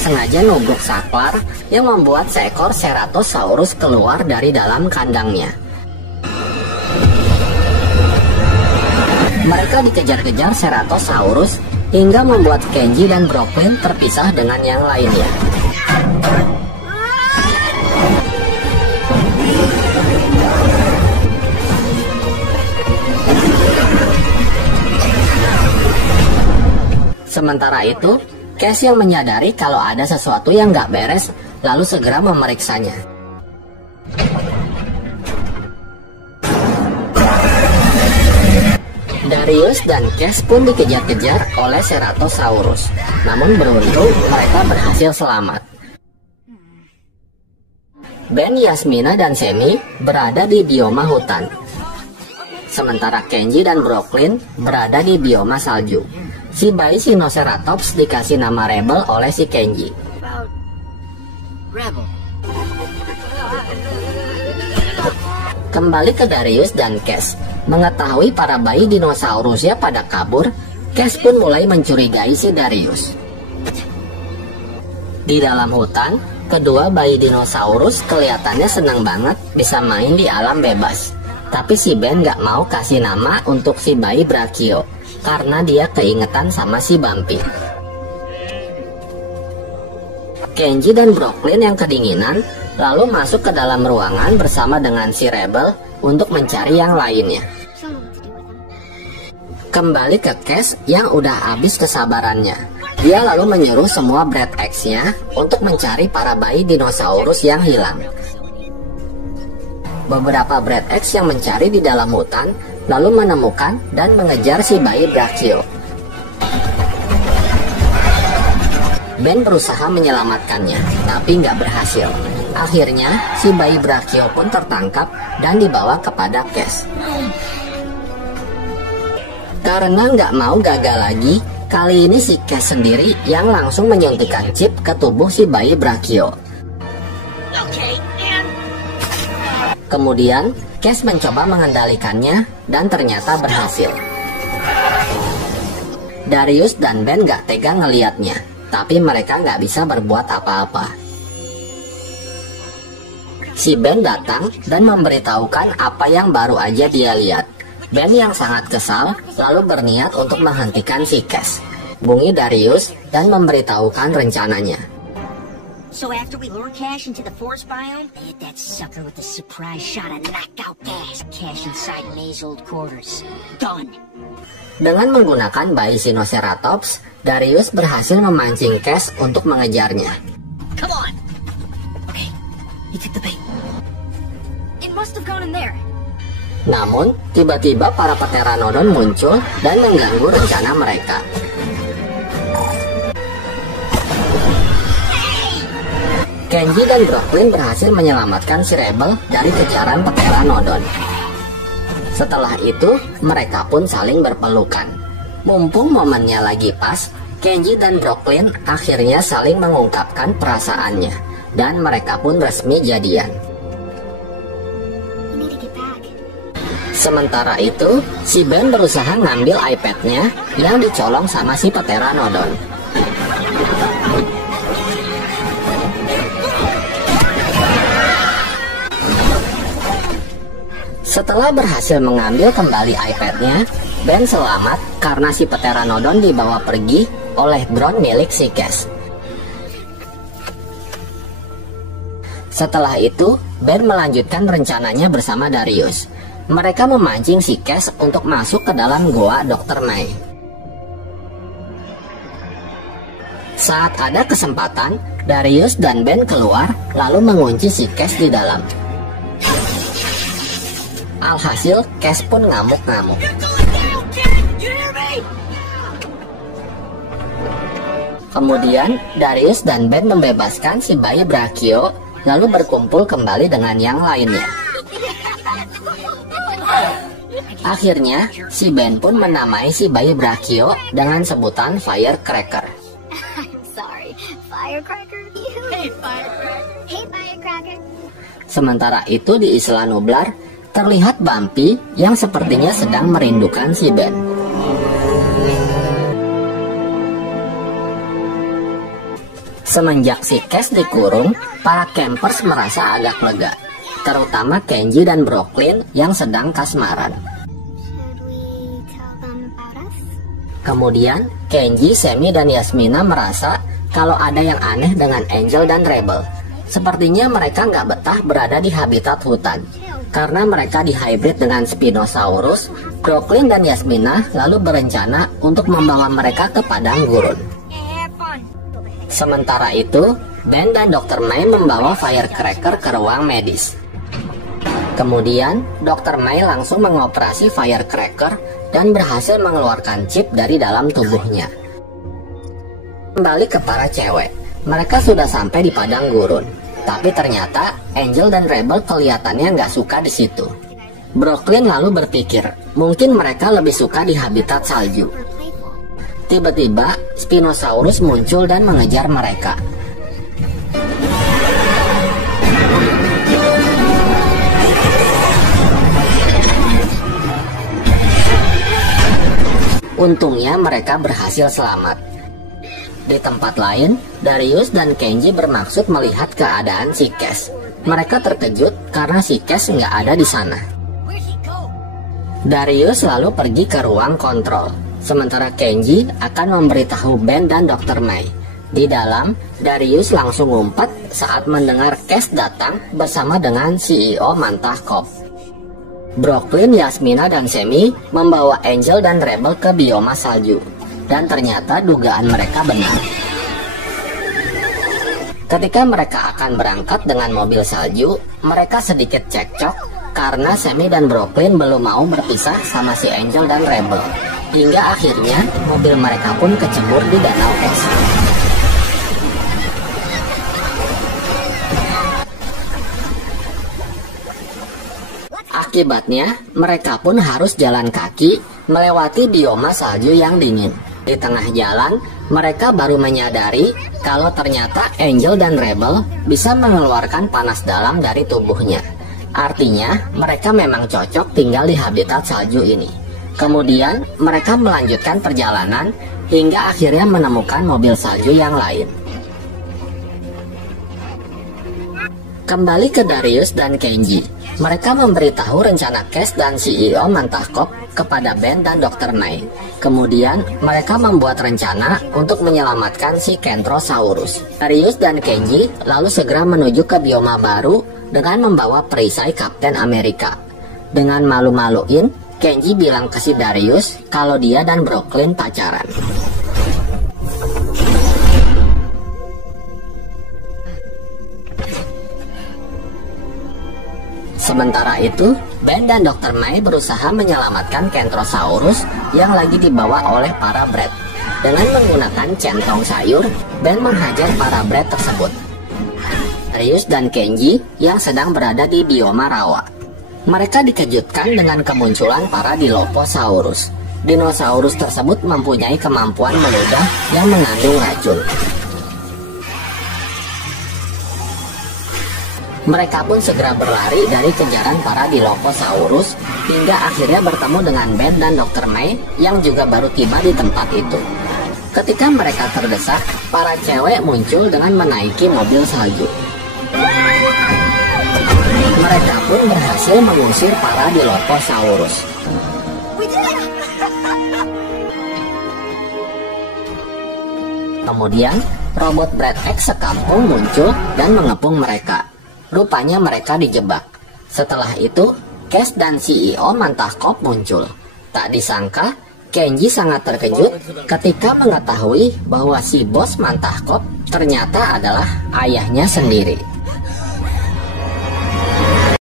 sengaja nubruk saklar yang membuat seekor Ceratosaurus keluar dari dalam kandangnya. Mereka dikejar-kejar Ceratosaurus hingga membuat Kenji dan Brooklyn terpisah dengan yang lainnya. Sementara itu, Cash yang menyadari kalau ada sesuatu yang gak beres, lalu segera memeriksanya. Darius dan Cash pun dikejar-kejar oleh Ceratosaurus. Namun beruntung mereka berhasil selamat. Ben, Yasmina, dan Semi berada di bioma hutan. Sementara Kenji dan Brooklyn berada di bioma salju. Si bayi Sinoceratops dikasih nama Rebel oleh si Kenji. Kembali ke Darius dan Cash. Mengetahui para bayi dinosaurusnya pada kabur, Cash pun mulai mencurigai si Darius. Di dalam hutan, kedua bayi dinosaurus kelihatannya senang banget bisa main di alam bebas. Tapi si Ben gak mau kasih nama untuk si bayi Brachio, karena dia keingetan sama si Bumpy. Kenji dan Brooklyn yang kedinginan lalu masuk ke dalam ruangan bersama dengan si Rebel untuk mencari yang lainnya. Kembali ke Cash yang udah habis kesabarannya. Dia lalu menyuruh semua Bread Eggs-nya untuk mencari para bayi dinosaurus yang hilang. Beberapa Bread Eggs yang mencari di dalam hutan lalu menemukan dan mengejar si bayi Brachio. Ben berusaha menyelamatkannya, tapi nggak berhasil. Akhirnya, si bayi Brachio pun tertangkap dan dibawa kepada Cash. Karena nggak mau gagal lagi, kali ini si Cash sendiri yang langsung menyuntikkan chip ke tubuh si bayi Brachio. Kemudian, Cash mencoba mengendalikannya dan ternyata berhasil. Darius dan Ben gak tega ngeliatnya, tapi mereka gak bisa berbuat apa-apa. Si Ben datang dan memberitahukan apa yang baru aja dia lihat. Ben yang sangat kesal lalu berniat untuk menghentikan si Cash. Bunyi Darius dan memberitahukan rencananya. So after we lure Cash into the forest biome, they hit that sucker with a surprise shot of knockout gas. Cash inside May's old quarters. Done. Dengan menggunakan bayi Sinoceratops, Darius berhasil memancing Cash untuk mengejarnya. Come on. Okay, he took the bait. It must have gone in there. Namun, tiba-tiba para Pteranodon muncul dan mengganggu rencana mereka. Kenji dan Brooklyn berhasil menyelamatkan si Rebel dari kejaran Pteranodon. Setelah itu, mereka pun saling berpelukan. Mumpung momennya lagi pas, Kenji dan Brooklyn akhirnya saling mengungkapkan perasaannya, dan mereka pun resmi jadian. Sementara itu, si Ben berusaha ngambil iPad-nya yang dicolong sama si Pteranodon. Setelah berhasil mengambil kembali iPad-nya, Ben selamat karena si Pteranodon dibawa pergi oleh drone milik si Cash. Setelah itu, Ben melanjutkan rencananya bersama Darius. Mereka memancing si Cash untuk masuk ke dalam goa Dr. May. Saat ada kesempatan, Darius dan Ben keluar lalu mengunci si Cash di dalam. Alhasil, Cash pun ngamuk-ngamuk. Kemudian, Darius dan Ben membebaskan si bayi Brachio lalu berkumpul kembali dengan yang lainnya. Akhirnya, si Ben pun menamai si bayi Brachio dengan sebutan Firecracker. Sementara itu di Isla Nublar, terlihat Bumpy yang sepertinya sedang merindukan si Ben. Semenjak si Cash dikurung, para campers merasa agak lega, terutama Kenji dan Brooklyn yang sedang kasmaran. Kemudian, Kenji, Semi, dan Yasmina merasa kalau ada yang aneh dengan Angel dan Rebel. Sepertinya mereka nggak betah berada di habitat hutan. Karena mereka dihybrid dengan Spinosaurus, Brooklyn dan Yasmina lalu berencana untuk membawa mereka ke padang gurun. Sementara itu, Ben dan Dr. May membawa Firecracker ke ruang medis. Kemudian, Dr. May langsung mengoperasi Firecracker dan berhasil mengeluarkan chip dari dalam tubuhnya. Kembali ke para cewek, mereka sudah sampai di padang gurun. Tapi ternyata Angel dan Rebel kelihatannya nggak suka di situ. Brooklyn lalu berpikir, mungkin mereka lebih suka di habitat salju. Tiba-tiba, Spinosaurus muncul dan mengejar mereka. Untungnya mereka berhasil selamat. Di tempat lain, Darius dan Kenji bermaksud melihat keadaan si Cash. Mereka terkejut karena si Cash nggak ada di sana. Darius lalu pergi ke ruang kontrol, sementara Kenji akan memberitahu Ben dan Dr. May. Di dalam, Darius langsung ngumpet saat mendengar Cash datang bersama dengan CEO Mantah Corp. Brooklyn, Yasmina, dan Semi membawa Angel dan Rebel ke bioma salju. Dan ternyata dugaan mereka benar. Ketika mereka akan berangkat dengan mobil salju, mereka sedikit cekcok karena Semi dan Brooklyn belum mau berpisah sama si Angel dan Rebel. Hingga akhirnya mobil mereka pun kecebur di danau es. Akibatnya, mereka pun harus jalan kaki melewati bioma salju yang dingin. Di tengah jalan, mereka baru menyadari kalau ternyata Angel dan Rebel bisa mengeluarkan panas dalam dari tubuhnya. Artinya, mereka memang cocok tinggal di habitat salju ini. Kemudian, mereka melanjutkan perjalanan hingga akhirnya menemukan mobil salju yang lain. Kembali ke Darius dan Kenji. Mereka memberitahu rencana Cash dan CEO Mantah Corp kepada Ben dan Dr. May. Kemudian, mereka membuat rencana untuk menyelamatkan si Kentrosaurus. Darius dan Kenji lalu segera menuju ke bioma baru dengan membawa perisai Kapten Amerika. Dengan malu-maluin, Kenji bilang ke si Darius kalau dia dan Brooklyn pacaran. Sementara itu, Ben dan Dr. May berusaha menyelamatkan Kentrosaurus yang lagi dibawa oleh para Brat. Dengan menggunakan centong sayur, Ben menghajar para Brat tersebut. Darius dan Kenji yang sedang berada di bioma rawa. Mereka dikejutkan dengan kemunculan para Dilophosaurus. Dinosaurus tersebut mempunyai kemampuan meludah yang mengandung racun. Mereka pun segera berlari dari kejaran para Dilophosaurus hingga akhirnya bertemu dengan Ben dan Dr. May yang juga baru tiba di tempat itu. Ketika mereka terdesak, para cewek muncul dengan menaiki mobil salju. Mereka pun berhasil mengusir para Dilophosaurus. Kemudian, robot Brad X sekampung muncul dan mengepung mereka. Rupanya mereka dijebak. Setelah itu, Cash dan CEO Mantah Corp muncul. Tak disangka, Kenji sangat terkejut ketika mengetahui bahwa si bos Mantah Corp ternyata adalah ayahnya sendiri.